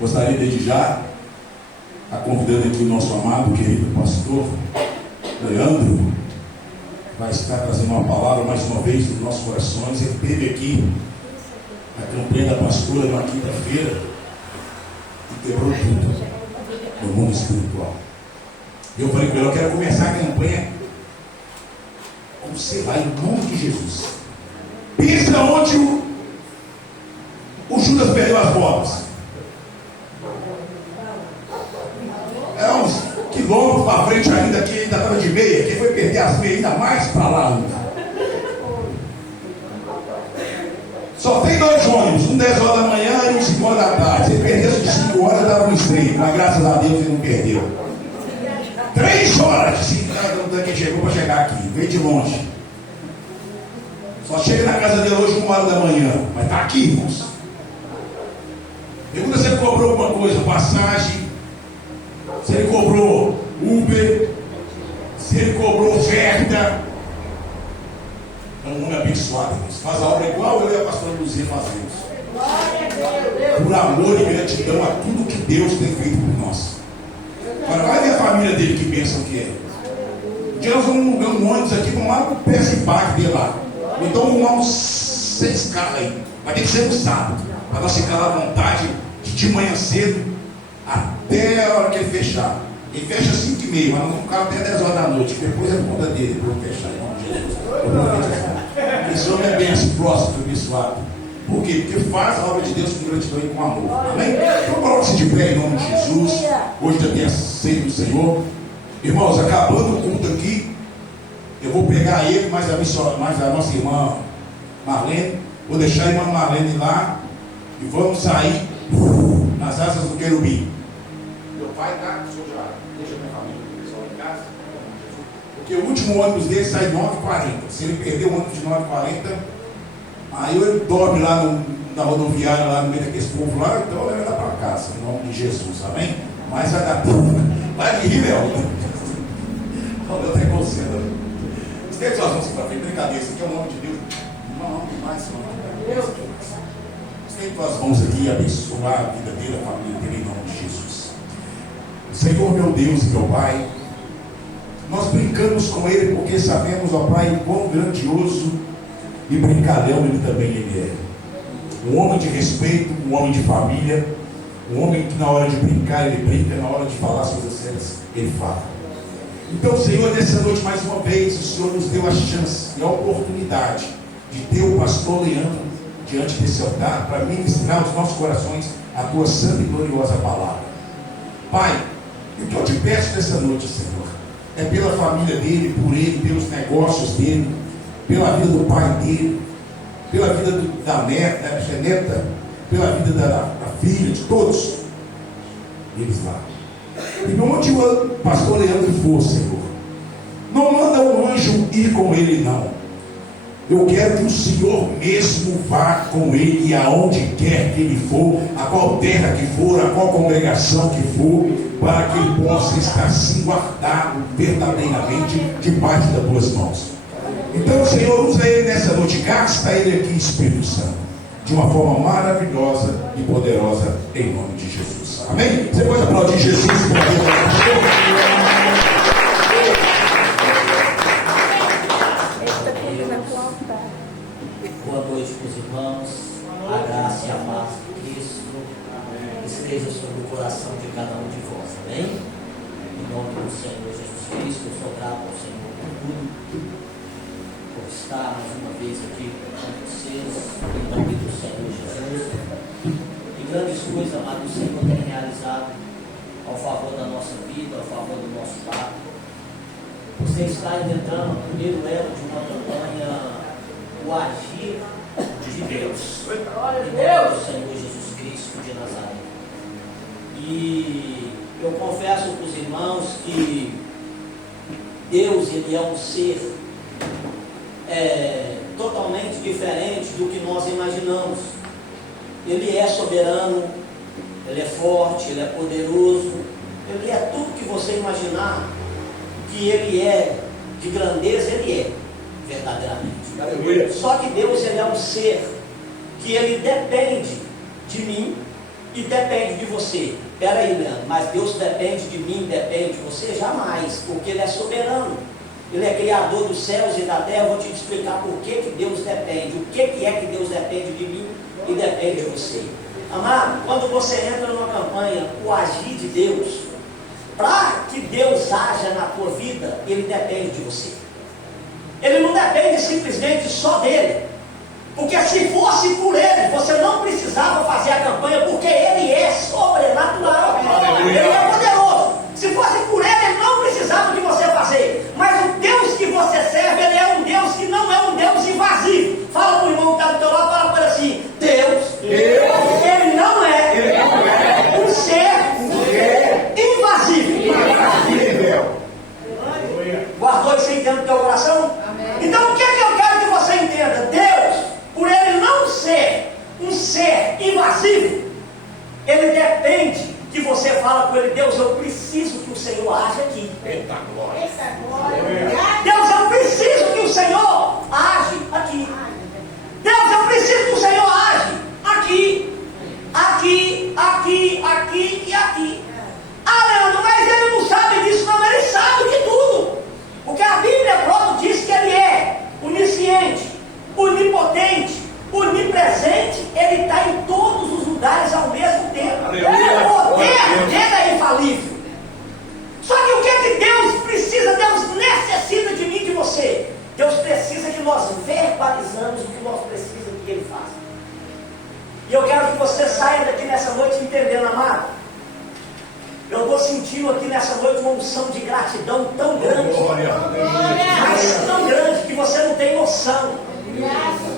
Gostaria desde já, convidando aqui o nosso amado, querido pastor Leandro, vai estar trazendo uma palavra mais uma vez nos nossos corações. Ele esteve aqui na campanha da pastora numa quinta-feira e quebrou tudo no mundo espiritual. Eu falei com ele, eu quero começar a campanha com você lá, em nome de Jesus. Pensa onde o Judas perdeu as bolas. É uns quilômetros para frente ainda, que ainda estava de meia. Quem foi perder as meias ainda mais para lá ainda. Só tem 2 ônibus, um 10 horas da manhã e um 5 horas da tarde. Se perdesse de 5 horas, dava um estreito, mas graças a Deus ele não perdeu. 3 horas daqui chegou para chegar aqui, veio de longe. Só chega na casa dele hoje 1 hora da manhã, mas está aqui, irmãos. Pergunta se ele cobrou alguma coisa, passagem, se ele cobrou Uber, se ele cobrou oferta. É um homem abençoado, irmãos. Faz a obra igual eu e a pastora Luzia fazemos. Por amor e gratidão a tudo que Deus tem feito por nós. Agora vai ver a família dele que pensam que é. Um dia nós vamos alugar um ônibus aqui, vamos lá pro PS dele lá. Então vamos lá uns 6 carros aí. Vai ter que ser no sábado, para nós ficar lá à vontade, de manhã cedo até a hora que ele fechar. Ele fecha 5h30, mas nós vamos ficar até 10 horas da noite. Depois é conta dele, depois de fechar, em nome de Jesus. Esse homem é bem próximo, abençoado. Por quê? Porque faz a obra de Deus com gratidão e com amor. Amém? Então coloque-se de pé em nome de Jesus. Hoje já tem a ceia do Senhor. Irmãos, acabando o culto aqui, eu vou pegar ele, mais a nossa irmã Marlene. Vou deixar a irmã Marlene lá e vamos sair nas asas do querubim. Meu pai está, o senhor já deixa minha família, o pessoal em casa. Porque o último ônibus dele sai 9h40. Se ele perder o ônibus de 9h40, aí ele dorme lá na rodoviária, lá no meio daqueles povos lá, então eu levo lá para casa, em nome de Jesus, amém? Mas vai dar tudo. Vai de rir, Léo. Eu até concedo. Estende suas mãos para frente, brincadeira, isso aqui é o nome de Deus. Não, demais, Deus. Estende suas mãos aqui e abençoar a vida dele, a família dele, em nome de Jesus. Senhor, meu Deus e meu Pai, nós brincamos com ele porque sabemos, ó Pai, quão grandioso e brincalhão ele também é. Um homem de respeito, um homem de família, um homem que na hora de brincar ele brinca, na hora de falar as coisas sérias ele fala. Então, Senhor, nessa noite mais uma vez o Senhor nos deu a chance e a oportunidade de ter o pastor Leandro diante desse altar para ministrar aos nossos corações a tua santa e gloriosa palavra. Pai, o que eu te peço nessa noite, Senhor, é pela família dele, por ele, pelos negócios dele, pela vida do pai dele, pela vida da neta, pela vida da filha, de todos eles lá. E onde o pastor Leandro for, Senhor, não manda um anjo ir com ele, não. Eu quero que o Senhor mesmo vá com ele aonde quer que ele for, a qual terra que for, a qual congregação que for, para que ele possa estar assim guardado verdadeiramente debaixo das tuas mãos. Então, Senhor, usa ele nessa noite, gasta ele aqui, Espírito Santo, de uma forma maravilhosa e poderosa, em nome de Jesus. Amém? Você pode aplaudir Jesus por Boa noite, meus irmãos. A graça e a paz de Cristo esteja sobre o coração de cada um de vós. Amém? Em nome do Senhor Jesus Cristo, eu sou grato ao Senhor por tudo, por estar mais uma vez aqui com vocês, em nome do Senhor Jesus. E grandes coisas, amado, o Senhor tem realizado ao favor da nossa vida, ao favor do nosso lar. Você está entrando no primeiro elo de uma campanha, o agir de Deus, em nome do Senhor Jesus Cristo de Nazaré. E eu confesso para os irmãos que Deus, ele é um ser totalmente diferente do que nós imaginamos. Ele é soberano, ele é forte, ele é poderoso, ele é tudo que você imaginar que ele é de grandeza, ele é verdadeiramente. Só que Deus, ele é um ser que ele depende de mim e depende de você. Espera aí, Leandro, mas Deus depende de mim, depende de você? Jamais, porque Ele é soberano. Ele é criador dos céus e da terra. Eu vou te explicar por que Deus depende, o que é que Deus depende de mim e depende de você. Amado, quando você entra numa campanha, o agir de Deus, para que Deus haja na tua vida, Ele depende de você. Ele não depende simplesmente só dele. Porque se fosse por Ele, você não precisava fazer a campanha, porque Ele é sobrenatural. Ele é poderoso. Se fosse por Ele, Ele não precisava de você fazer. Mas o Deus que você serve, Ele é um Deus que não é um Deus invasivo. Fala para o irmão que está do teu lado, fala para ele assim: Deus, Ele não é um ser invasivo. Guardou isso aí dentro do teu coração? Então o que é que eu quero que você entenda? Deus, por Ele não ser um ser invasivo, Ele depende que você fala com Ele: Deus, eu preciso que o Senhor haja aqui. Eita glória. Deus, eu preciso que o Senhor age aqui. Deus, eu preciso que o Senhor age aqui, aqui, aqui, aqui e aqui. Ah, Leandro, mas ele não sabe disso, não. Ele sabe de tudo. Porque a Bíblia própria diz que Ele é onisciente, onipotente, onipresente. Ele está em todos os lugares ao mesmo tempo. O poder dele é infalível. Só que o que é que Deus precisa? Deus necessita de mim e de você. Deus precisa que nós verbalizamos o que nós precisamos que Ele faça. E eu quero que você saia daqui nessa noite entendendo, amado. Eu estou sentindo aqui nessa noite uma unção de gratidão tão grande, mas tão grande que você não tem noção.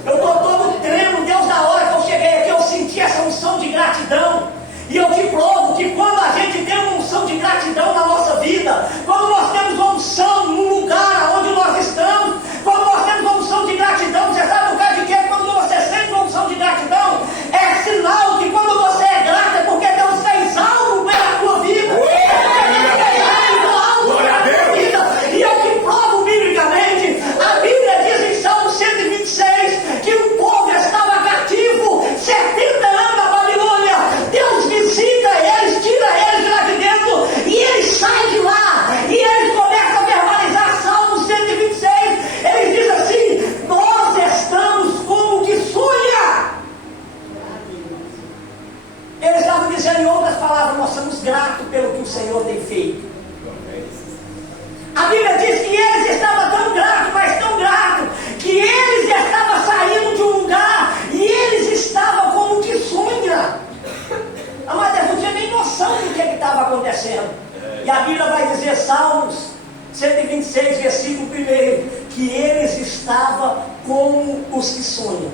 Eu estou todo tremendo, Deus, na hora que eu cheguei aqui, eu senti essa unção de gratidão. E eu te provo que quando a gente tem uma unção de gratidão na nossa vida, quando nós temos uma unção no lugar onde nós estamos, quando nós temos uma unção de gratidão, você sabe por causa de quê? Quando você sente uma unção de gratidão, é sinal que quando você é grato é porque Deus fez algo pela tua vida. E eu te provo biblicamente. A Bíblia diz em Salmo 126 que o povo estava cativo 70 anos na Babilônia. Deus visita eles, tira eles de lá de dentro e eles saem de lá. E eles começam a verbalizar Salmo 126. Eles dizem assim: nós estamos como que sonha. Eles estavam dizendo, em outras palavras, nós somos gratos pelo que o Senhor tem feito. A Bíblia diz que eles estavam tão gratos, mas tão gratos, que eles estavam saindo de um lugar e eles estavam como que sonha. Mas eles não tinham nem noção do que estava acontecendo. E a Bíblia vai dizer, Salmos 126, versículo 1, que eles estavam como os que sonham.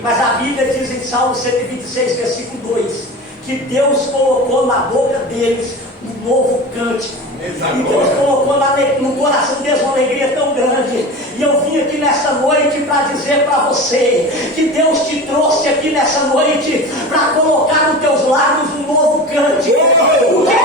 Mas a Bíblia diz em Salmo 126, versículo 2, que Deus colocou na boca deles um novo cântico. E Deus colocou no coração deles uma alegria tão grande. E eu vim aqui nessa noite para dizer para você que Deus te trouxe aqui nessa noite para colocar nos teus lábios um novo cântico. O que é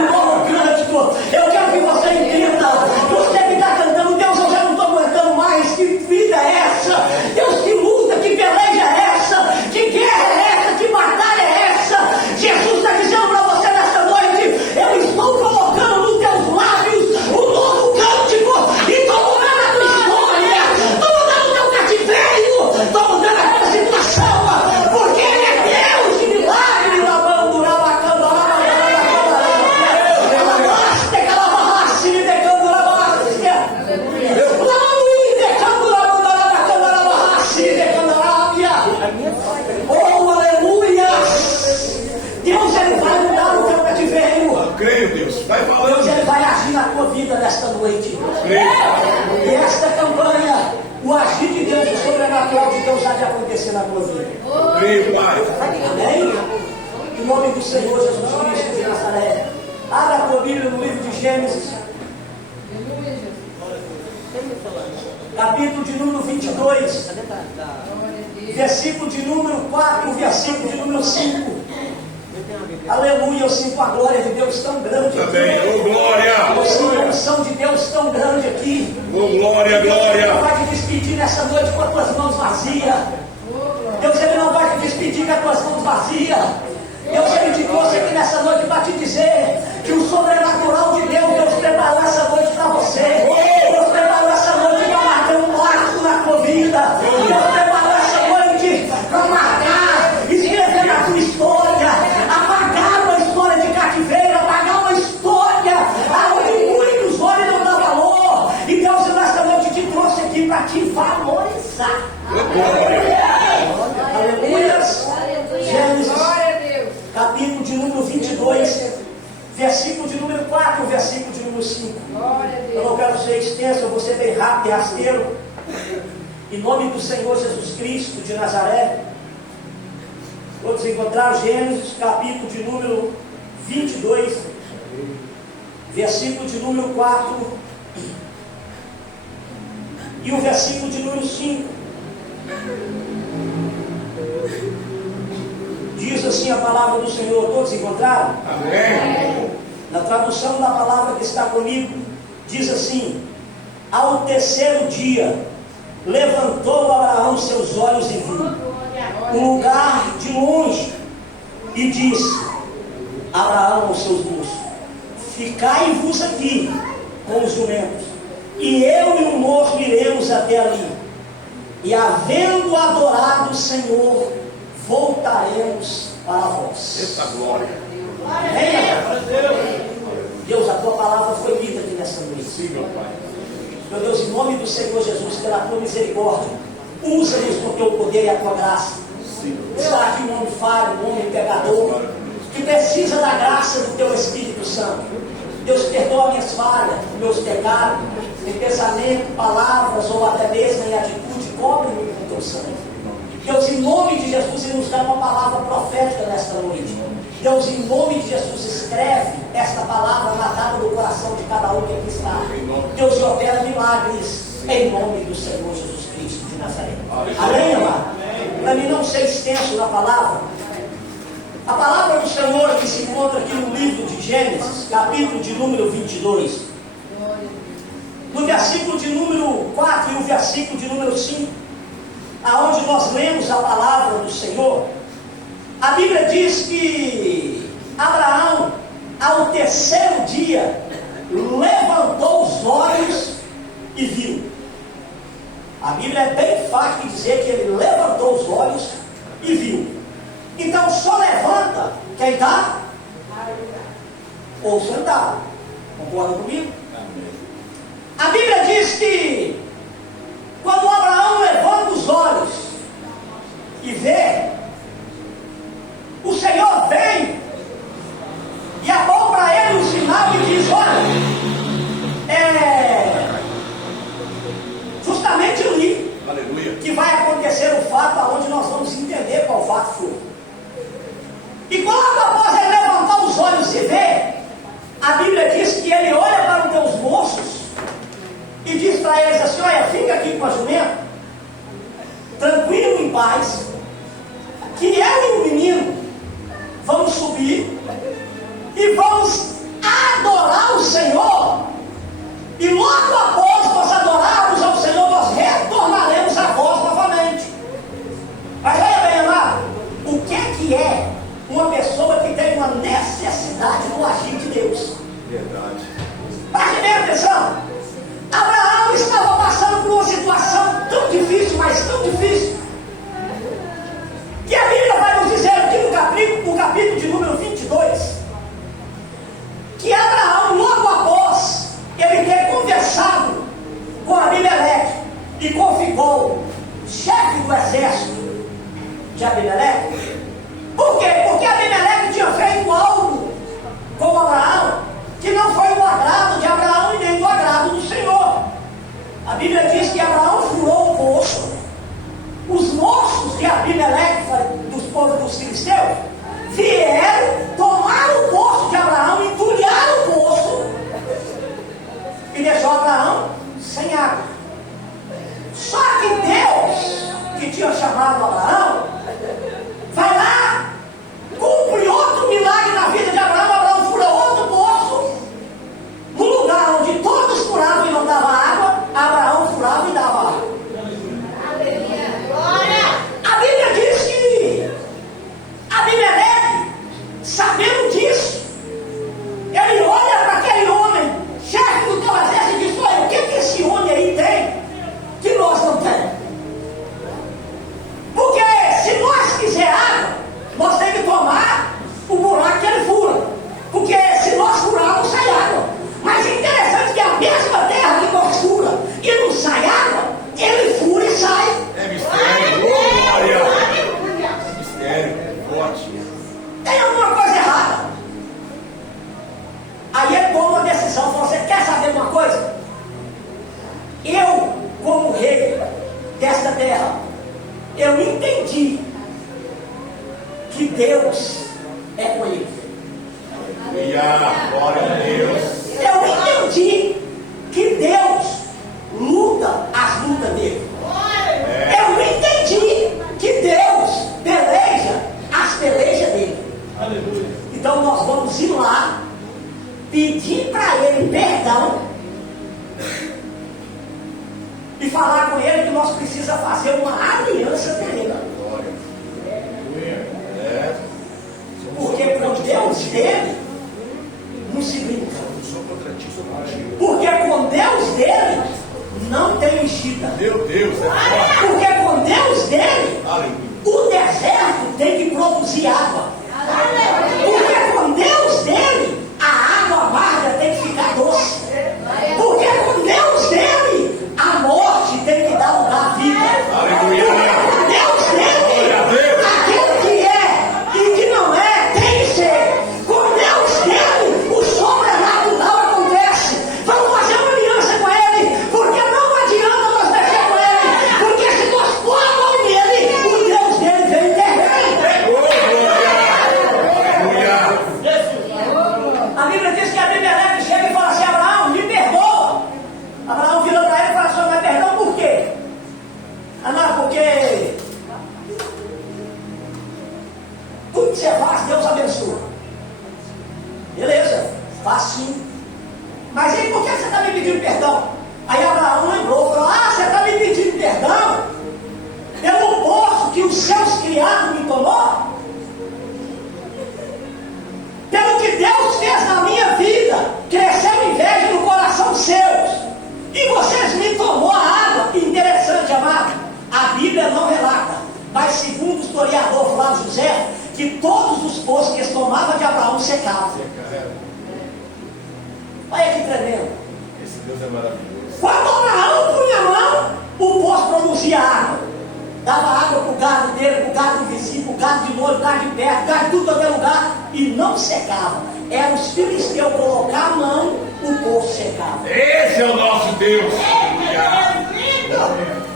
um novo cântico? Eu quero que você entenda. Você que está cantando, Deus, eu já não estou aguentando mais. Que vida é essa? Deus, que luta, que peleja é essa? Que guerra é essa? Que batalha é essa? Jesus está dizendo para você nessa noite: eu estou colocando nos teus lábios um novo cântico. E estou mudando a tua história. Estou mudando o teu cativeiro. Estou mudando a tua situação. Porque Ele é Deus de milagre. Oh, aleluia! Deus, Ele vai mudar o teu cativeiro. Eu creio, Deus. Vai falando. Deus, Ele vai agir na tua vida nesta noite. E esta campanha, o agir de Deus, o sobrenatural de Deus, há de acontecer na tua vida. Eu creio, Pai. Amém? Em nome do Senhor Jesus Cristo de Nazaré. Abra a tua Bíblia no livro de Gênesis. Capítulo de número 22. Versículo de número 4, versículo de número 5. Aleluia, eu sinto a glória de Deus tão grande. Amém. Oh, glória. Eu sinto a unção de Deus tão grande aqui. Oh, glória, glória. Deus não vai te despedir nessa noite com as tuas mãos vazias. Deus, Ele não vai te despedir com as tuas mãos vazias. capítulo de número 22, versículo de número 4, versículo de número 5. Eu não quero ser extenso, eu vou ser bem rápido e rasteiro. Em nome do Senhor Jesus Cristo de Nazaré, todos encontraram Gênesis, capítulo de número 22, versículo de número 4 e o versículo de número 5. Diz assim a palavra do Senhor, todos encontraram? Amém. Na tradução da palavra que está comigo, diz assim: ao terceiro dia, levantou Abraão seus olhos e viu um lugar de longe, e disse: Abraão aos seus moços, ficai-vos aqui com os jumentos, e eu e o moço iremos até ali, e havendo adorado o Senhor, voltaremos para vós. Eita glória. Amém? Deus, a tua palavra foi lida aqui nessa noite. Sim, meu Pai. Meu Deus, em nome do Senhor Jesus, pela tua misericórdia, usa-nos com o teu poder e a tua graça. Está aqui um homem falho, um homem pecador, que precisa da graça do teu Espírito Santo. Deus, perdoa minhas falhas, meus pecados, em pensamento, palavras ou até mesmo em atitude, cobre-me com teu sangue. Deus, em nome de Jesus, e nos dá uma palavra profética nesta noite. Deus, em nome de Jesus, escreve esta palavra na tábua do coração de cada um que aqui está. Deus, opera milagres em nome do Senhor Jesus Cristo de Nazaré. Amém, amado? Para mim não ser extenso na palavra, a palavra do Senhor que se encontra aqui no livro de Gênesis, capítulo de número 22, no versículo de número 4 e o versículo de número 5, aonde nós lemos a palavra do Senhor, a Bíblia diz que Abraão, ao terceiro dia, levantou os olhos e viu. A Bíblia é bem fácil de dizer que ele levantou os olhos e viu. Então só levanta quem está ou sentado. Concordam comigo? A Bíblia diz que quando Abraão levanta os olhos e vê, o Senhor vem e aponta para ele um sinal e diz: olha, justamente ali, aleluia, que vai acontecer o fato aonde nós vamos entender qual fato foi. E quando após ele levantar os olhos e ver, a Bíblia diz que ele olha para os teus moços e diz para eles assim: olha, fica aqui com a jumenta, tranquilo, em paz, que eu e o menino vamos subir e vamos adorar o Senhor, e logo após nós adorarmos ao Senhor, nós retornaremos a vós novamente. Mas olha bem, amado, o que é uma pessoa que tem uma necessidade no agir de Deus? Verdade. Preste bem atenção. Abraão estava passando por uma situação tão difícil, mas tão difícil, que a Bíblia vai nos dizer aqui no capítulo de número 22, que Abraão, logo após ele ter conversado com Abimeleque e com Ficol, chefe do exército de Abimeleque. Por quê? Porque Abimeleque tinha feito algo com Abraão que não foi do agrado de Abraão e nem do agrado do Senhor. A Bíblia diz que Abraão furou o poço. Os moços de Abimeleque, dos povos dos filisteus, vieram, tomaram o poço de Abraão, entulharam o poço e deixou Abraão sem água. Só que Deus, que tinha chamado Abraão, vai lá, cumpre outro milagre na vida de Abraão. Abraão fura outro poço, no lugar onde todos furavam e não dava água, Abraão furava e dava água. A Bíblia diz que Abimeleque, sabendo disso, ele olha para aquele homem, chefe do teu exército, e diz: olha, o que esse homem aí tem que nós não temos? Porque se nós quiser água, nós temos que tomar o buraco que ele fura, porque se nós furarmos, sai água. Mas é interessante que a mesma terra que nós fura e não sai água, ele fura e sai. É mistério. Glória. Mistério. Forte. Tem alguma Deus é com ele. Glória a Deus. Eu entendi que Deus luta as lutas dele. Eu entendi que Deus peleja as pelejas dele. Aleluia. Então nós vamos ir lá, pedir para ele perdão e falar com ele que nós precisamos fazer uma aliança com ele. Porque com Deus dele não se brinca. Porque com Deus dele não tem mexida. Meu Deus, Porque com Deus dele o deserto tem que produzir água. Porque com Deus dele a água amarga tem que ficar doce. Porque com Deus dele a morte tem que dar lugar à vida. aleluia. Com Deus dele aquilo que é e que não é tem que ser. Com Deus dele o sobrenatural acontece. Vamos fazer uma aliança com ele, porque não adianta nós mexer com ele, porque se nós pôr a mão nele, o Deus dele vem intervém. A Bíblia diz que Abimeleque chega e fala assim: Abraão, me perdoa. Abraão vira para ele e fala assim: mas perdão por quê? Não, porque tudo que você faz, Deus abençoa. Beleza, facinho. Mas aí por que você está me pedindo perdão? Aí Abraão lembrou, falou: você está me pedindo perdão pelo poço que os seus criados me tomou? Pelo que Deus fez na minha vida, cresceu inveja no coração seus, e vocês me tomou a água. Interessante, amado, a Bíblia não relata, mas segundo o historiador Flávio José, que todos os poços que eles tomavam de Abraão secavam. Olha que tremendo. Esse Deus é maravilhoso. Quando Abraão punha a mão, o poço produzia água. Dava água para o gado dele, para o gado do vizinho, para o gado de longe, gado de perto, gado de tudo quanto é lugar, e não secava. Era os filisteus colocar a mão, o poço secava. Esse é o nosso Deus.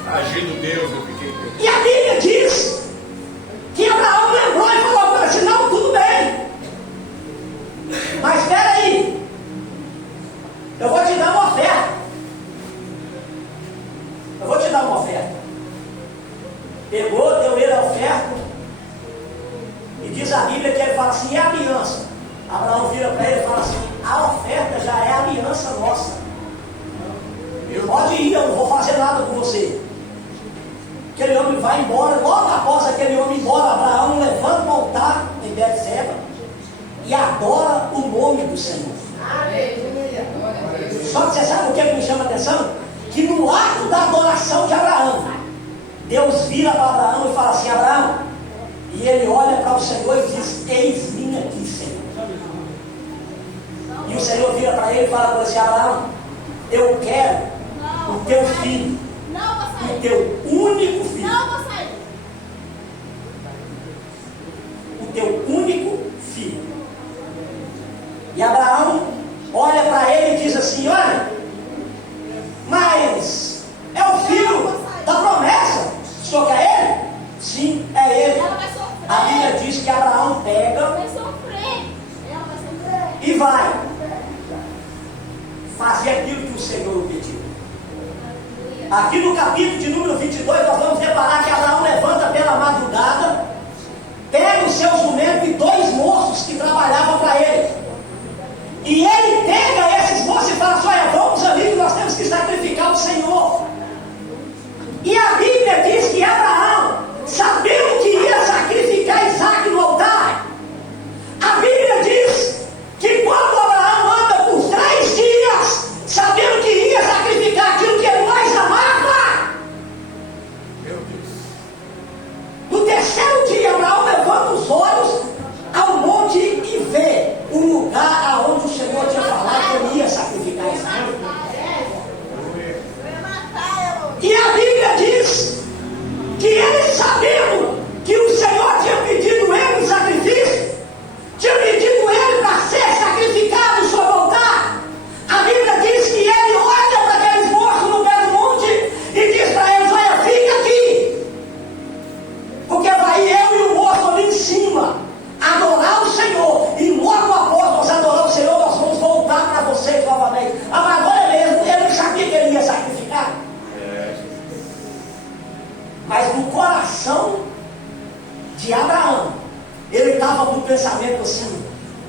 Agindo Deus, eu fiquei. E a Bíblia diz que Abraão lembrou e falou assim: não, tudo bem, mas espera aí, eu vou te dar uma oferta. Eu vou te dar uma oferta. Pegou, deu ele a oferta, e diz a Bíblia que ele fala assim: e a aliança? Abraão vira para ele e fala assim: a oferta já é a aliança nossa. Pode ir, eu não vou fazer nada com você. Aquele homem vai embora. Logo após aquele homem ir embora, Abraão levanta o altar em Betseba e adora o nome do Senhor. Só que você sabe o que me chama a atenção? Que no ato da adoração de Abraão, Deus vira para Abraão e fala assim: Abraão, e ele olha para o Senhor e diz: eis-me aqui, Senhor. E o Senhor vira para ele e fala para ele assim: Abraão, eu quero o teu filho, o teu único filho, o teu único filho. E Abraão olha para ele e diz assim: olha, mas é o filho da promessa, o senhor quer ele? Sim, é ele. A Bíblia diz que Abraão pega e vai fazer aquilo que o Senhor pediu. Aqui no capítulo de número 22 nós vamos reparar que Abraão levanta pela madrugada, pega os seus jumentos e 2 moços que trabalhavam para ele, e ele pega esses moços e fala assim: olha, vamos ali que nós temos que sacrificar o Senhor. E a Bíblia diz que Abraão, sabendo que ia sacrificar Isaac no altar, a Bíblia diz que quando Abraão anda por 3 dias, sabendo que ia sacrificar aquilo que ele mais amava, Meu Deus.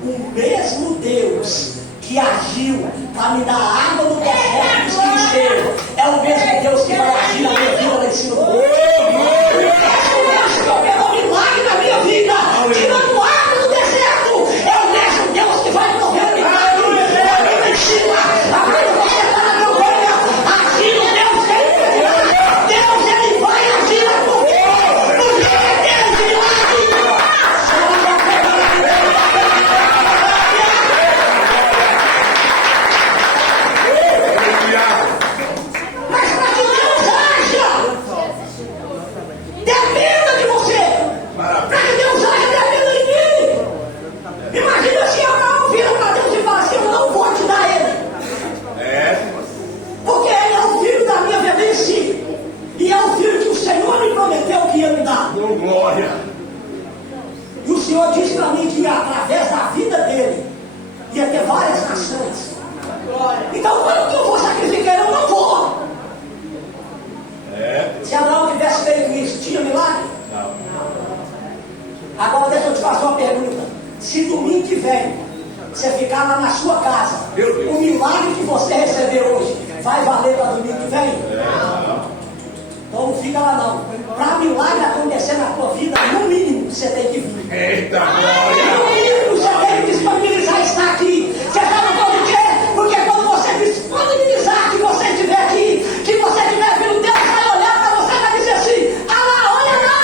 O mesmo Deus que agiu para me dar água no deserto dos filisteus é o mesmo Deus que vai agir na minha vida lá em cima do mundo. É o Deus que operou milagre na minha vida, tirando água do deserto. É o mesmo Deus que vai prover milagre lá em cima. Agora você está na campanha, agir o Deus que ele fez. Deus, ele vai agir na tua vida. Porque é Deus de milagre. Mas para que Deus haja, dependa de você. Para que Deus haja, dependa de mim. Imagina se Abraão vira para Deus e fala assim: eu não vou te dar ele. Porque ele é o filho da minha velhice. E é o filho que o Senhor me prometeu que ia me dar. Glória. E o Senhor disse para mim que através da vida dele ia ter várias nações. Então quando que eu vou sacrificar? Eu não vou. Se Abraão tivesse feito isso, tinha milagre? Não. Agora deixa eu te fazer uma pergunta. Se domingo que vem você ficar lá na sua casa, Meu Deus. o milagre que você recebeu hoje vai valer para domingo que vem? Então não fica lá não. Para milagre acontecer na tua vida, no mínimo você tem que vir. Eita No glória. mínimo você tem que disponibilizar estar aqui. Você sabe por quê? Porque quando você disponibilizar que você estiver aqui, que você estiver vindo, Deus vai olhar para você e vai dizer assim: ah lá, olha lá,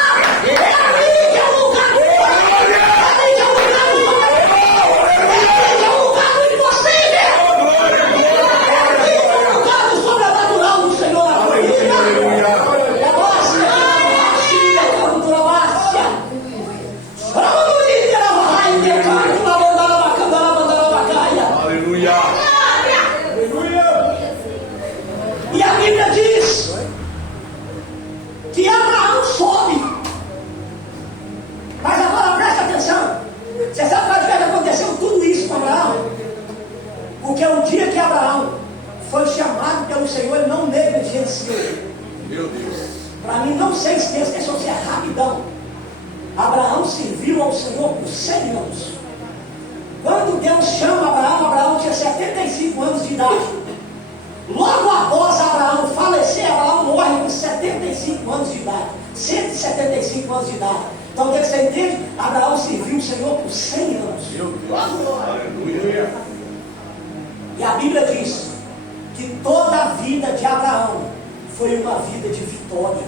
é ali que é o lugar do milagre, é ali que é o lugar do sobrenatural, é ali que é o lugar do impossível, é ali que é o lugar do sobrenatural do Senhor na tua vida. Aleluia. E a Bíblia diz que Abraão sobe. Mas agora presta atenção. Você sabe qual é que aconteceu tudo isso com Abraão? Porque o dia que Abraão foi chamado pelo Senhor, ele não negligenciou. Meu Deus. Para mim, não sei se Deus deixou ser rapidão. Abraão serviu ao Senhor por 100 anos. Quando Deus chama Abraão, Abraão tinha 75 anos de idade. Logo após Abraão falecer, Abraão morre com 75 anos de idade. 175 anos de idade. Então, o que você entende? Abraão serviu o Senhor por 100 anos. Meu Deus. Aleluia. E a Bíblia diz que toda a vida de Abraão foi uma vida de vitória.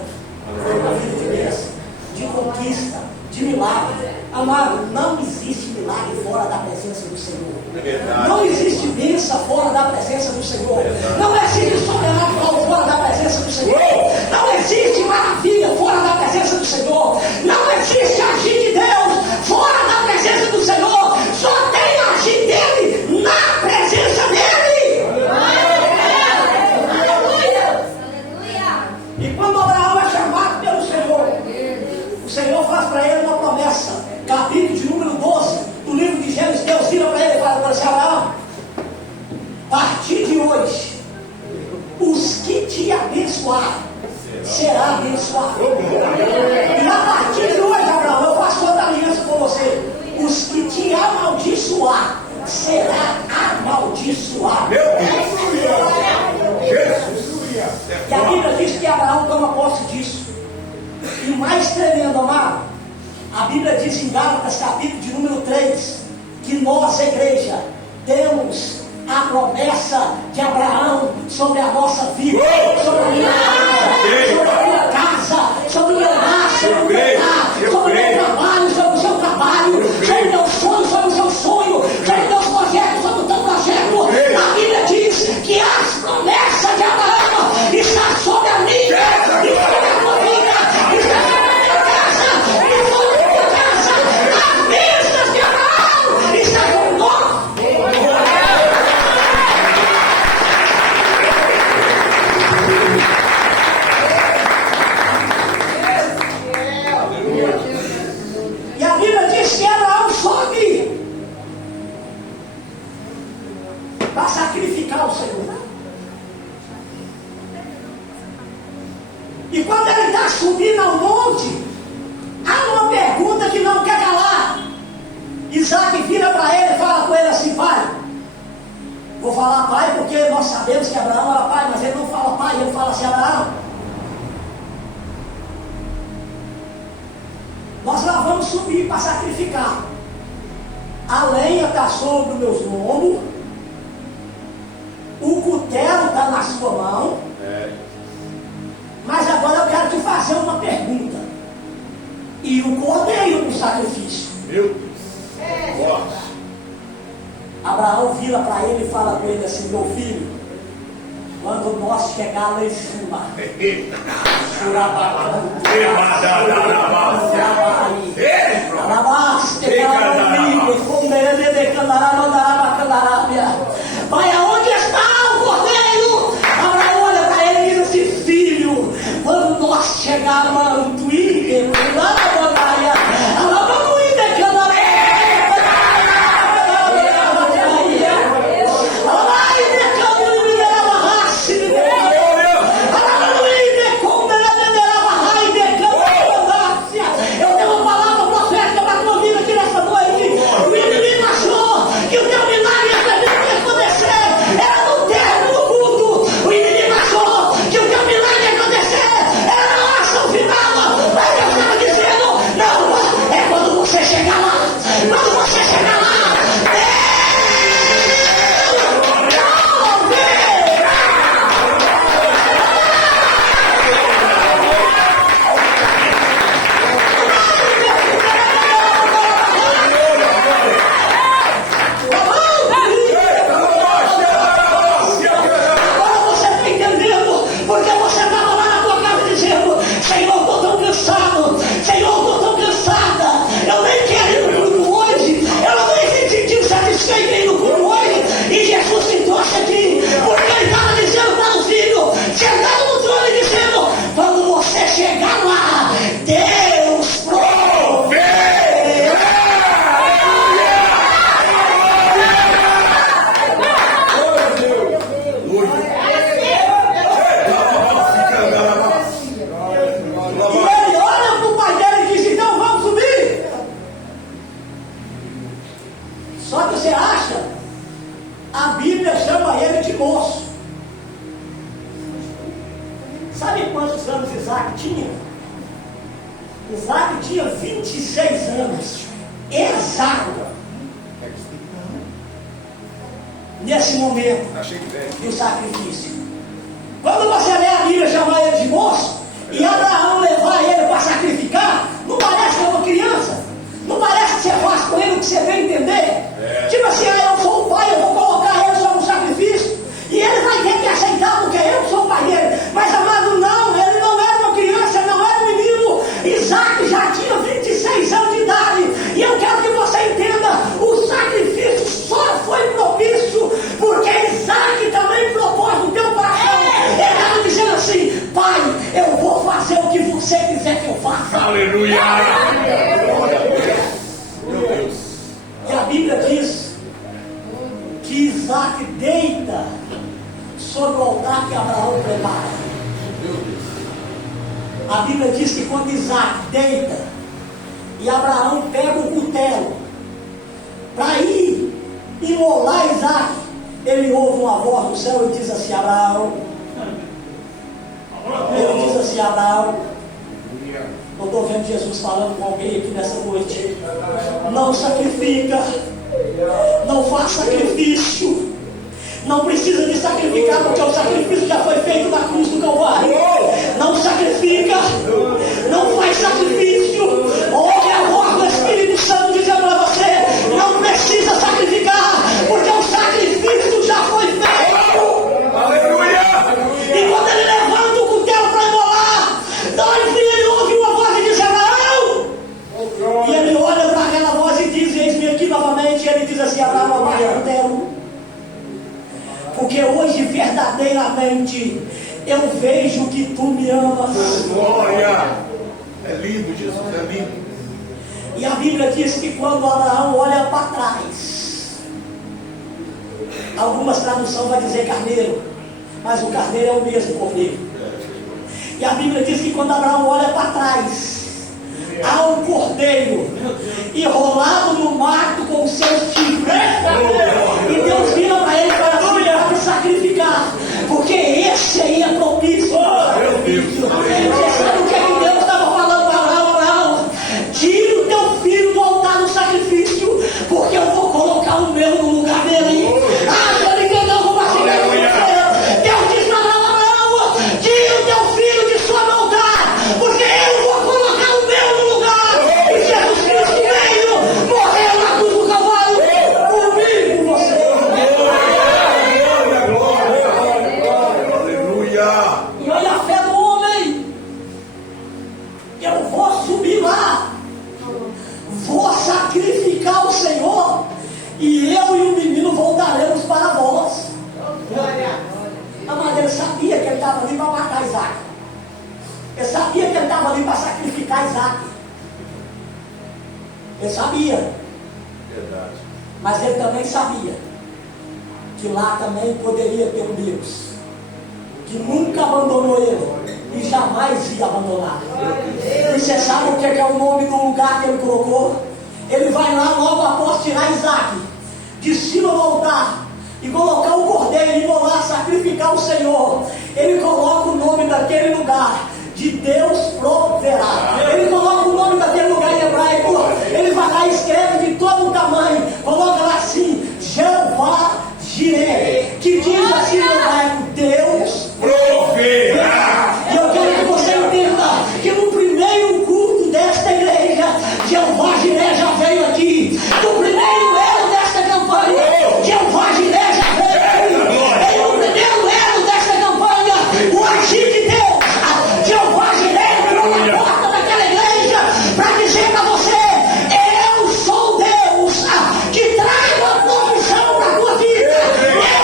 Foi uma vida de bênção, de conquista, de milagre. Amado, não existe milagre fora da presença do Senhor. É verdade. Não existe bênção fora da presença do Senhor. Não existe sobrenatural fora da presença do Senhor. Não existe maravilha fora da presença do Senhor. Não existe agir de Deus fora da presença do Senhor. Só tem agir dele na presença dele. E quando Abraão é chamado pelo Senhor, o Senhor faz para ele uma promessa. Capítulo de número 12 do livro de Gênesis. Deus vira para ele e fala assim: Abraão, a partir de hoje, os que te abençoar será abençoado. E a partir de hoje, Abraão, eu faço outra aliança com você. Os que te amaldiçoar será amaldiçoado. Meu Deus. Jesus. E a Bíblia diz que Abraão toma posse disso. E o mais tremendo, amado, a Bíblia diz em Gálatas, capítulo de número 3, que nós, a igreja, temos a promessa de Abraão sobre a nossa vida, sobre a minha casa, sobre a minha casa, sobre o meu lar, sobre o meu lar, sobre o meu trabalho, sobre o seu trabalho, sobre o meu sonho, sobre o seu sonho, sobre os meus projetos, sobre o teu projeto. A Bíblia diz que as promessas de Abraão estão sobre a minha e sobre a tua vida, está sobre a minha casa e sobre a tua casa. As bênçãos de Abraão estão sobre nós. E a Bíblia diz que Abraão sobe para sacrificar o Senhor. E quando ele está subindo ao monte, há uma pergunta que não quer calar. Isaac vira para ele e fala para sacrificar. A lenha está sobre os meus lombos, o cutelo está na sua mão. Mas agora eu quero te fazer uma pergunta. E o cordeiro do sacrifício? Meu Deus. Abraão vira para ele e fala para ele assim: meu filho, quando nós chegar lá em cima, vai aonde está o cordeiro? Abraão olha para ele e diz assim: filho, quando nós chegarmos no Twitter, lá na batalha, Isaac tinha 26 anos, exato, nesse momento do sacrifício. Quando você lê a Bíblia chamar ele de moço, e Abraão levar ele para sacrificar, não parece que é uma criança? Não parece que você faz com ele o que você vem entender? Tipo assim, eu sou o pai, eu vou colocar ele só no sacrifício, e ele vai ter que aceitar porque eu sou o pai dele. Mas amado, não, ele não era uma criança, não era um menino. Isaac já tinha 26 anos de idade, e eu quero que você entenda, o sacrifício só foi propício porque Isaac também propôs no teu coração. Ele estava dizendo assim: pai, eu vou fazer o que você quiser que eu faça. Aleluia! E a Bíblia diz que Isaac deita sobre o altar que Abraão prepara. A Bíblia diz que quando Isaac deita e Abraão pega o cutelo para ir imolar Isaac, ele ouve uma voz do céu e diz assim: Abraão. Ele diz assim: Abraão. Eu estou vendo Jesus falando com alguém aqui nessa noite. Não sacrifica, não faz sacrifício. Não precisa de sacrificar, porque o sacrifício já foi feito na cruz do Calvário. Não sacrifica, não faz sacrifício. Ouve a voz do Espírito Santo dizendo para você: não precisa sacrificar, porque o sacrifício já foi feito. Aleluia! E quando ele levanta o cutelo para imolar, Davi, ele ouve uma voz e diz: Abraão. E ele olha para aquela voz e diz: eis-me aqui novamente. E ele diz assim: Abraão, amarra o cutelo, porque hoje verdadeiramente eu vejo que tu me amas. Glória! É lindo, Jesus, é lindo. E a Bíblia diz que quando Abraão olha para trás, algumas traduções vai dizer carneiro, mas o carneiro é o mesmo cordeiro. E a Bíblia diz que quando Abraão olha para trás, há um cordeiro enrolado no mato com seus chifres. E Deus vira para ele e fala assim: para sacrificar, porque esse aí é propício. Você sabe o que Deus estava falando para Abraão? Abraão, tira o teu filho do o meu no lugar dele. Ah, ele entendeu como assim? Deus diz para Abraão: tira o teu filho de sua maldade, porque eu vou colocar o meu no lugar. E Jesus Cristo veio, morreu na cruz do Calvário, por mim e por você. Aleluia. E olha a fé do homem. Eu vou subir lá, vou sacrificar o Senhor, e eu e o menino voltaremos para vós. Mas ele sabia que ele estava ali para matar Isaac. Ele sabia que ele estava ali para sacrificar Isaac. Ele sabia. Verdade. Mas ele também sabia que lá também poderia ter um Deus que nunca abandonou ele e jamais ia abandonar. E você sabe o que é o nome do lugar que ele colocou? Ele vai lá logo após tirar Isaac de cima do altar e colocar o cordeiro e imolar, sacrificar o Senhor. Ele coloca o nome daquele lugar de Deus proverá. Ele coloca o nome daquele lugar em hebraico. Ele vai lá e escreve de todo o tamanho, coloca lá assim: Jeová Jireh, que diz assim no hebraico: Deus proverá. E eu quero que você entenda que no primeiro culto desta igreja, Jeová Jireh já veio aqui. No primeiro elo desta campanha, Jeová Jireh já veio aqui. E no primeiro elo desta campanha, o agir de Deus, Jeová Jireh abriu a porta daquela igreja para dizer para você: eu sou Deus que trago a provisão para a tua vida.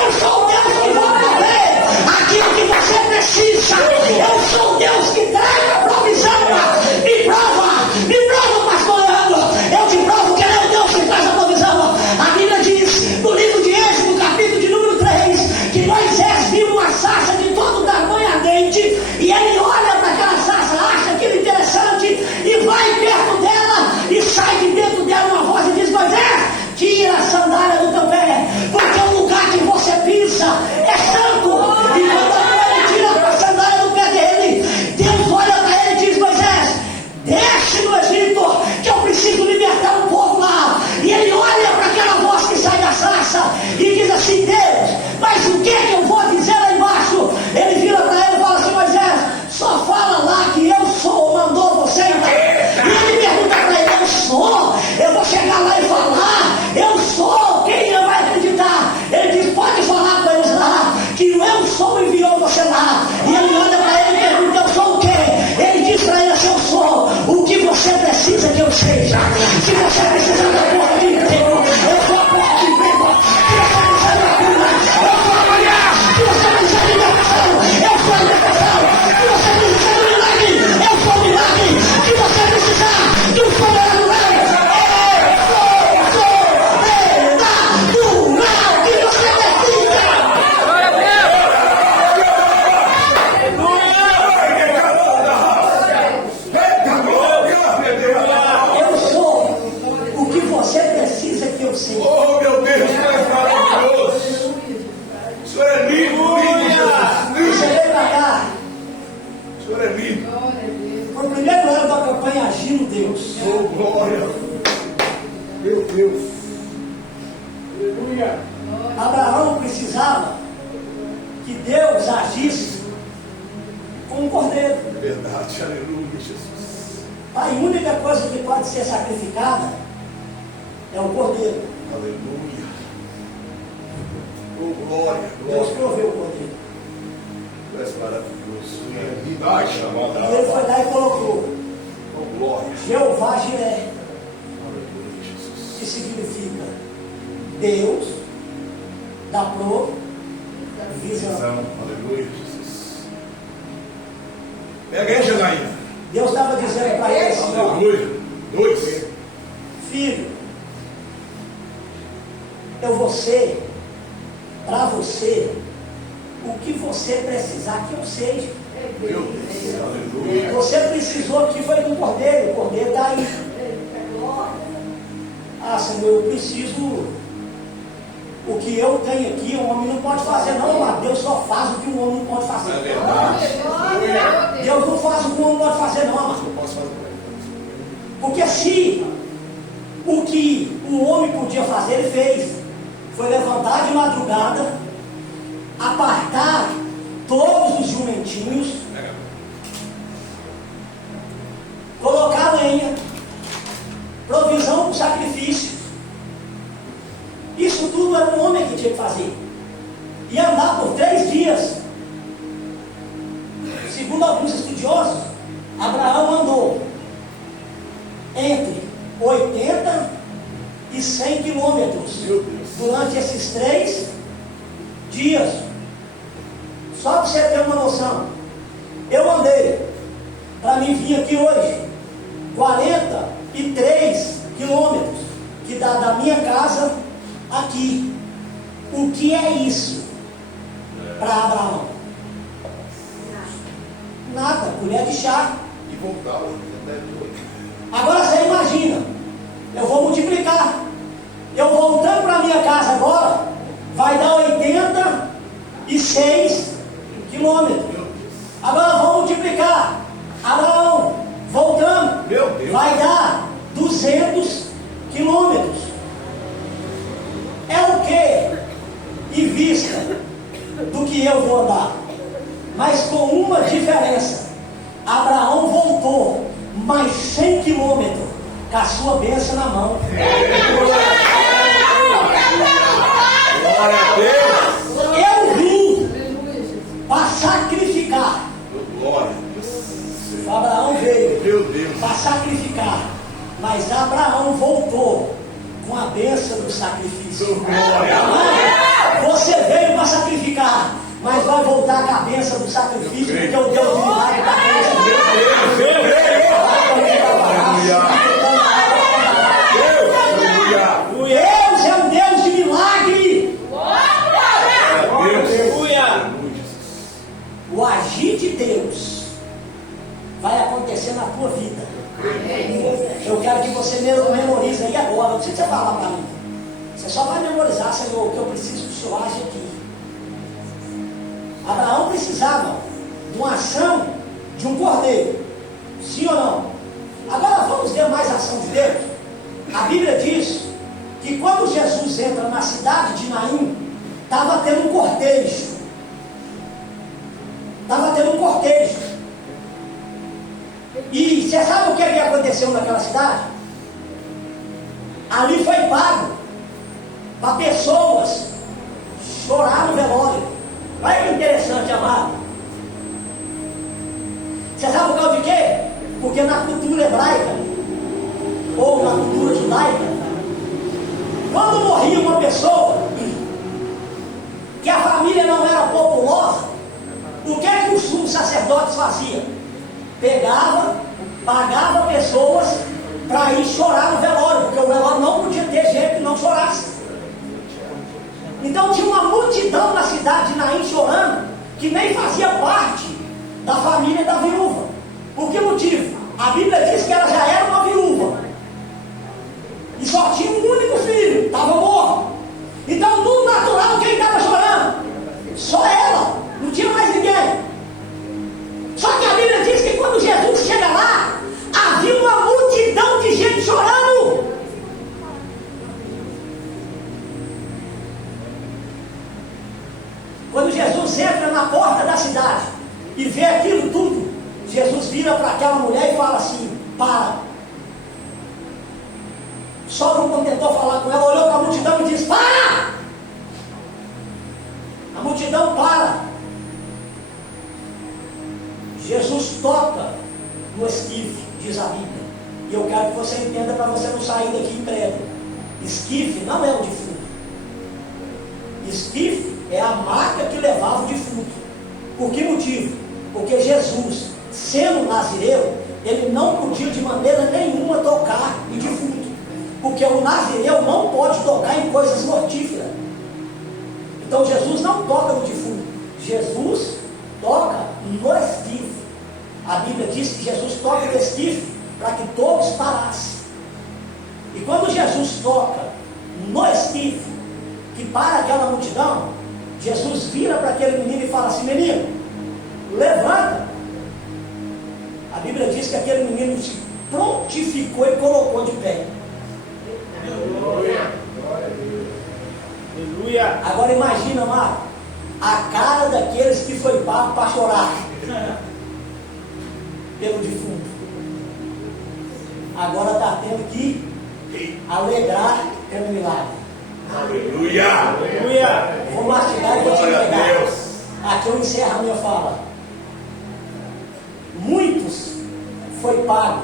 Eu sou Deus que vou prover aquilo que você precisa. Eu sou Deus que traga a provisão. Me prova, pastor Leandro. Eu te provo que ele é o Deus que traz a provisão. A Bíblia diz no livro de Êxodo, capítulo de número 3, que Moisés viu uma sarça de todo tamanho ardente, e ele olha para aquela sarça, acha aquilo interessante e vai perto dela, e sai de dentro dela uma voz e diz: Moisés, tira a sandália do teu pé, porque o lugar que você pisa é santo. E quando ele tira a sandália do pé dele, Deus olha para ele e diz: Moisés, desce no Egito, que eu preciso libertar o povo lá. E ele olha para aquela voz que sai da sarça e diz assim: Deus, mas o que eu vou dizer lá embaixo? Ele vira para ele e fala assim: Moisés, só fala lá que eu sou, mandou você. E ele pergunta para ele: eu sou? Eu vou chegar lá e falar: eu sou? Quem vai acreditar? Ele diz: pode falar para eles lá que o eu sou enviou você lá. E ele olha para ele e pergunta: eu sou o quê? Ele diz para ele assim: eu sou o que você precisa que eu seja. Se você precisa da porta de emprego, eu sou a porta de emprego. Se você precisa da cura, eu sou a mulher. Se você precisa de libertação, eu sou a libertação. Se você precisa de milagre, eu sou o milagre. Se você precisar de um soberano rei, eu sou o que você precisa. Eu sou o que você precisa que eu seja. Oh, meu Deus, Senhor é maravilhoso. O Senhor é lindo, lindo, Jesus. Você veio para cá. O Senhor é lindo. Foi o primeiro ano da campanha Agindo Deus. Oh, glória. Meu Deus. Aleluia. Abraão precisava que Deus agisse com um cordeiro. Verdade, aleluia, Jesus. A única coisa que pode ser sacrificada é o cordeiro. Aleluia. Oh, glória, Deus glória. proveu o cordeiro. Tu és maravilhoso. Ai, chamada. E ele foi lá e colocou Oh, glória. Jeová Jireh, Aleluia, Jesus. que significa Deus da provisão. Aleluia, Jesus. Pega aí, Janaína. Deus estava dizendo para ele assim: ó, Aleluia. 2. filho, eu vou ser para você o que você precisar que eu seja. Meu Deus. Aleluia. Você precisou aqui foi do cordeiro, o cordeiro está aí. Ah, Senhor, eu preciso. O que eu tenho aqui, o homem não pode fazer, não, mas Deus só faz o que o homem não pode fazer. É verdade. Deus não faz o que o homem não pode fazer, não, mas. Eu posso fazer. Porque se o que o homem podia fazer, ele fez. foi levantar de madrugada, apartar todos os jumentinhos, colocar lenha, provisão para o sacrifício. Isso tudo era um homem que tinha que fazer. E andar por 3 dias. Segundo alguns estudiosos, Abraão andou entre 80 e 100 quilômetros durante esses 3 dias. Só para você ter uma noção, eu andei, para mim vir aqui hoje, 43 quilômetros, que dá da minha casa aqui. O que é isso para Abraão? Nada, colher de chá. E voltava. Agora você imagina, eu vou multiplicar. Eu voltando para minha casa agora, vai dar 86 quilômetros. Agora vou multiplicar. Abraão, voltando, Meu Deus, vai dar 200 quilômetros. É o que? Em vista do que eu vou andar. Mas com uma diferença. Abraão voltou mais 100 quilômetros com a sua bênção na mão. glória a Deus. Eu vim para sacrificar. Glória. Abraão veio Meu Deus. para sacrificar. Mas Abraão voltou com a bênção do sacrifício. Glória. Você veio para sacrificar, mas vai voltar com a bênção do sacrifício, porque o Deus de milagre está Deus é um Deus de milagre. O agir de Deus vai acontecer na tua vida. Eu quero que você memorize aí agora. Não precisa falar para mim. Você só vai memorizar, Senhor, o que eu preciso que o Senhor age aqui. Abraão precisava de uma ação de um cordeiro. Sim ou não? Agora vamos ver mais a ação de Deus. A Bíblia diz que quando Jesus entra na cidade de Naim, estava tendo um cortejo. Estava tendo um cortejo. E você sabe o que aconteceu naquela cidade? Ali foi pago para pessoas chorar no velório. Olha que interessante, amado. Você sabe por causa de quê? Porque na cultura hebraica, ou na cultura judaica, quando morria uma pessoa que a família não era populosa, o que é que os sacerdotes faziam? Pegava, pagava pessoas para ir chorar no velório, porque o velório não podia ter gente que não chorasse. Então tinha uma multidão na cidade de Naim chorando, que nem fazia parte da família da viúva. Por que motivo? A Bíblia diz que ela já era uma viúva e só tinha um único filho, estava morto. Então no natural quem estava chorando? Só ela, não tinha mais ninguém. Só que a Bíblia diz que quando Jesus chega lá, havia uma multidão de gente chorando. Quando Jesus entra na porta da cidade e vê aquilo tudo, Jesus vira para aquela mulher e fala assim: para. Só não tentou falar com ela, olhou para a multidão e disse: para! A multidão para. Jesus toca no esquife, diz a Bíblia. E eu quero que você entenda para você não sair daqui incrédulo. Esquife não é o defunto. Esquife é a marca que levava o defunto. Por que motivo? Porque Jesus, sendo nazireu, ele não podia de maneira nenhuma tocar em defunto. Porque o nazireu não pode tocar em coisas mortíferas. Então Jesus não toca no defunto. Jesus toca no esquife. A Bíblia diz que Jesus toca no esquife para que todos parassem. E quando Jesus toca no esquife, que para aquela multidão, Jesus vira para aquele menino e fala assim: menino, levanta. A Bíblia diz que aquele menino se prontificou e colocou de pé. Agora imagina, amado, a cara daqueles que foi pago para chorar pelo defunto. Agora está tendo que alegrar pelo milagre. Aleluia. Vou mastigar e vou te Glória a entregar. Deus. Aqui eu encerro a minha fala. Muitos foi pago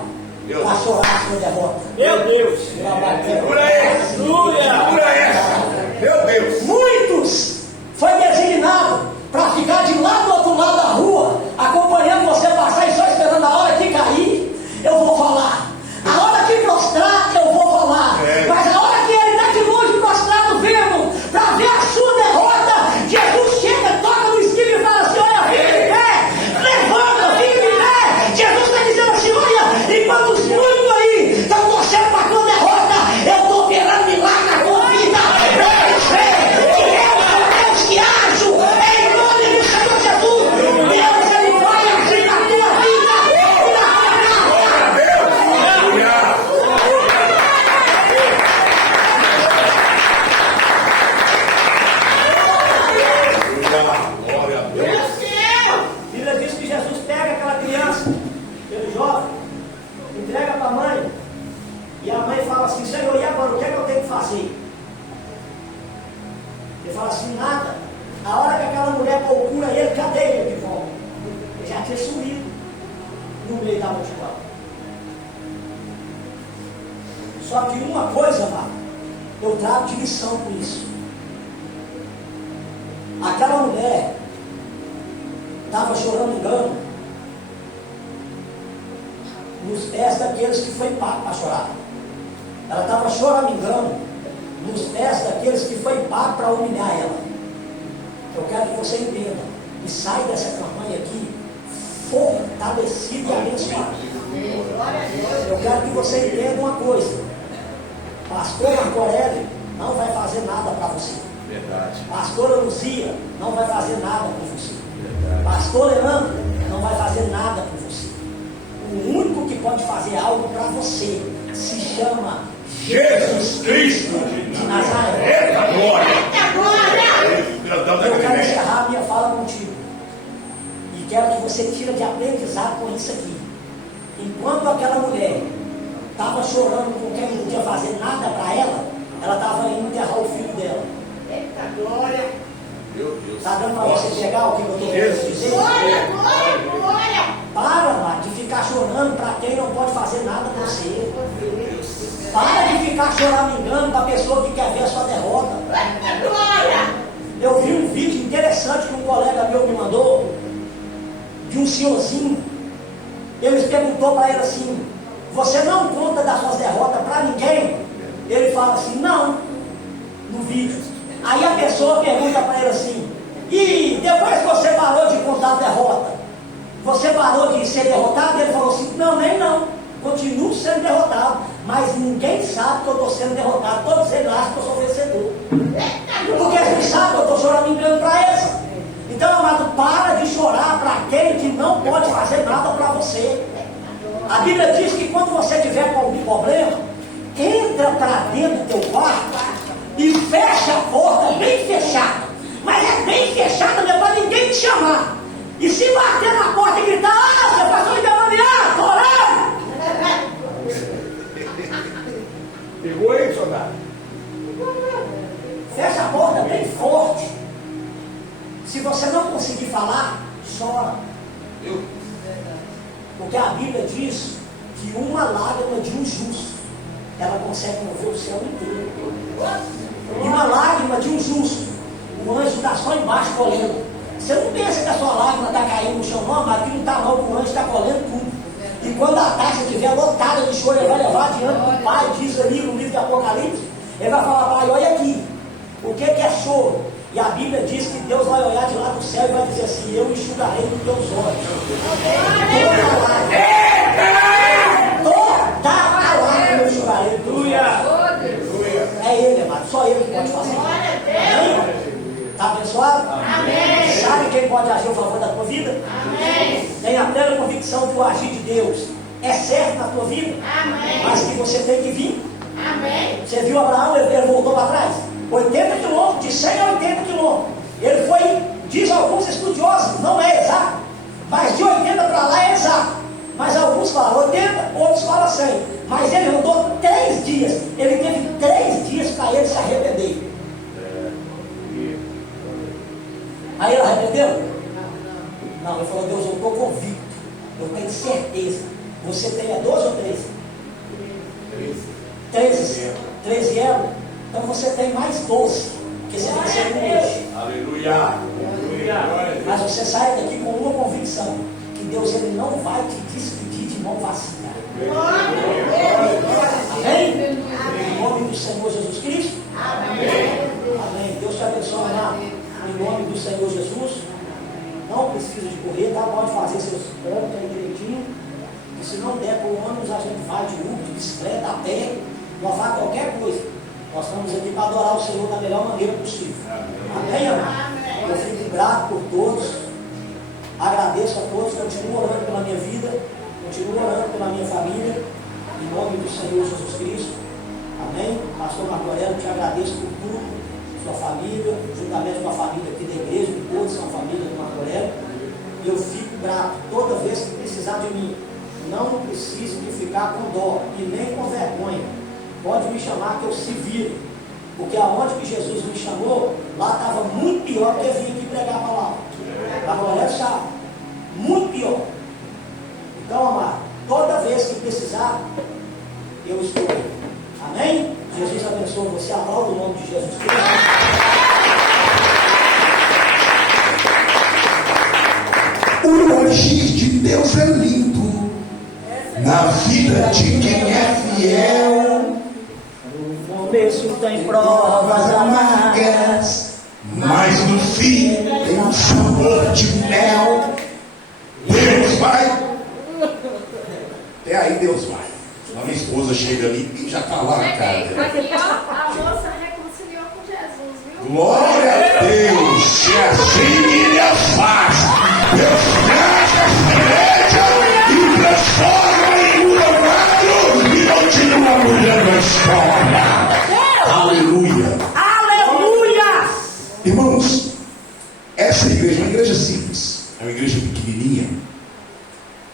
para chorar a sua derrota. Meu Deus! Segura essa. Segura essa. Meu Deus. Muitos foi designado para ficar de lá do outro lado da rua, acompanhando você passar e só esperando a hora que cair, eu vou falar. A hora que prostrar, eu vou falar. Mas a hora que ele está de longe prostrado vendo, para ver a sua derrota, Jesus chega, toca no espírito e fala assim: olha, fica de pé, levanta, fica de pé. Jesus está dizendo assim: olha, enquanto os muitos aí estão torcendo para a tua derrota, eu estou operando milagre na tua vida. Para você, que eu sou Deus que ajo, em nome do Senhor Jesus. Deus, ele vai agir na tua vida. Glória a Deus. A Bíblia diz que Jesus pega aquela criança, aquele jovem, entrega para a mãe, e a mãe fala assim: Senhor, e agora o que é que eu tenho que fazer? Ele fala assim: nada. A hora que aquela mulher procura ele, cadê ele de volta? Ele já tinha sumido no meio da multidão. Só que uma coisa, amado, eu trago de lição com isso. Aquela mulher estava chorando engano nos pés daqueles que foi pago para chorar. Ela estava chorando engano nos pés daqueles que foi pago para humilhar ela. Eu quero que você entenda e saia dessa campanha aqui fortalecido e abençoado. Eu quero que você entenda uma coisa: Pastor Marco Aurélio não vai fazer nada para você. Verdade. Pastora Luzia não vai fazer nada por você. Verdade. Pastor Leandro não vai fazer nada por você. O único que pode fazer algo para você se chama Jesus Cristo de Nazaré. Eita glória. Grandão da Eu quero Galileia. encerrar a minha fala contigo. E quero que você tire de aprendizado com isso aqui. Enquanto aquela mulher estava chorando com quem não podia fazer nada para ela estava indo enterrar o filho dela. Eita glória! Meu Deus. Está dando para você pegar o que eu estou querendo dizer? Glória, glória, glória! Para lá de ficar chorando para quem não pode fazer nada por você. Meu Deus. Para de ficar choramingando para a pessoa que quer ver a sua derrota. Eita glória! Eu vi um vídeo interessante que um colega meu me mandou, de um senhorzinho. Ele perguntou para ele assim: você não conta das suas derrotas para ninguém? Ele fala assim: não, no vídeo. Aí a pessoa pergunta para ele assim: e depois que você parou de contar a derrota, você parou de ser derrotado? Ele falou assim: não, nem não, continuo sendo derrotado, mas ninguém sabe que eu estou sendo derrotado. Todos eles acham que eu sou vencedor, porque eles não sabem que eu estou chorando engano para eles. Então, amado, para de chorar para aquele que não pode fazer nada para você. A Bíblia diz que quando você tiver com algum problema, entra para dentro do teu quarto e fecha a porta bem fechada. Mas é bem fechada, não é para ninguém te chamar. E se bater na porta e gritar: ah, você passou endemoniado, estou orando. Pegou aí, soldado? Fecha a porta bem forte. Se você não conseguir falar, chora. Porque a Bíblia diz que uma lágrima de um justo, ela consegue mover o céu inteiro. E uma lágrima de um justo, o anjo está só embaixo colhendo. Você não pensa que a sua lágrima está caindo no chão, não, mas aqui não está não, que o anjo está colhendo tudo. E quando a taça estiver lotada de choro, ele vai levar diante do Pai, diz ali no livro de Apocalipse, ele vai falar: Pai, olha aqui, o que é choro? E a Bíblia diz que Deus vai olhar de lá do céu e vai dizer assim: eu enxugarei dos teus olhos toda a lágrima eu enxugarei. É Ele, amado, só Ele que pode fazer. Está abençoado? Amém. Sabe quem pode agir a favor da tua vida? Amém. Tem a plena convicção que o agir de Deus é certo na tua vida, Amém. mas que você tem que vir. Amém. Você viu Abraão, ele voltou para trás, 80 quilômetros quilômetros, de 100 a 80 quilômetros. Ele foi, diz alguns estudiosos, não é exato, mas de 80 para lá é exato. Mas alguns falam 80, outros falam 100. Mas ele andou 3 dias. Ele teve 3 dias para ele se arrepender. Aí ele arrependeu? Não, ele falou: Deus, eu estou convicto, eu tenho certeza. Você tem 12 ou 13? 13 euros? Então você tem mais 12, que você tem que ser hoje. Aleluia. Mas você sai daqui com uma convicção: que Deus ele não vai te despedir de mão vazia. Amém? Em nome do Senhor Jesus Cristo. Amém. Deus te abençoe, amado. Em nome do Senhor Jesus. Não precisa de correr, tá? Pode fazer seus pontos aí direitinho. E se não der por ônibus, a gente vai de Uber, de bicicleta, a pé, lavar qualquer coisa. Nós estamos aqui para adorar o Senhor da melhor maneira possível. Amém, amado? Eu fico grato por todos. Agradeço a todos. Continuo orando pela minha vida. Continuo orando pela minha família. Em nome do Senhor Jesus Cristo. Amém? Pastor Marco Aurélio, te agradeço por tudo. Sua família, juntamente com a família aqui da igreja, que todos são família do Marco Aurélio. Eu fico grato toda vez que precisar de mim. Não precise de ficar com dó e nem com vergonha. Pode me chamar que eu se vire. Porque aonde que Jesus me chamou, lá estava muito pior do que vir aqui pregar a palavra. Marco Aurélio sabe. Muito pior. Então, amado, toda vez que precisar, eu estou aí. Amém? Jesus abençoe você. Aplauda o nome de Jesus Cristo. O agir de Deus é lindo na vida de quem é fiel. No começo tem provas amargas, Mas no fim tem um sabor de mel. Deus vai. Até aí Deus vai. A minha esposa chega ali e já está lá na casa. Aqui, ó, a moça reconciliou com Jesus, viu? Glória a Deus. Se assim Deus faz. Deus fecha as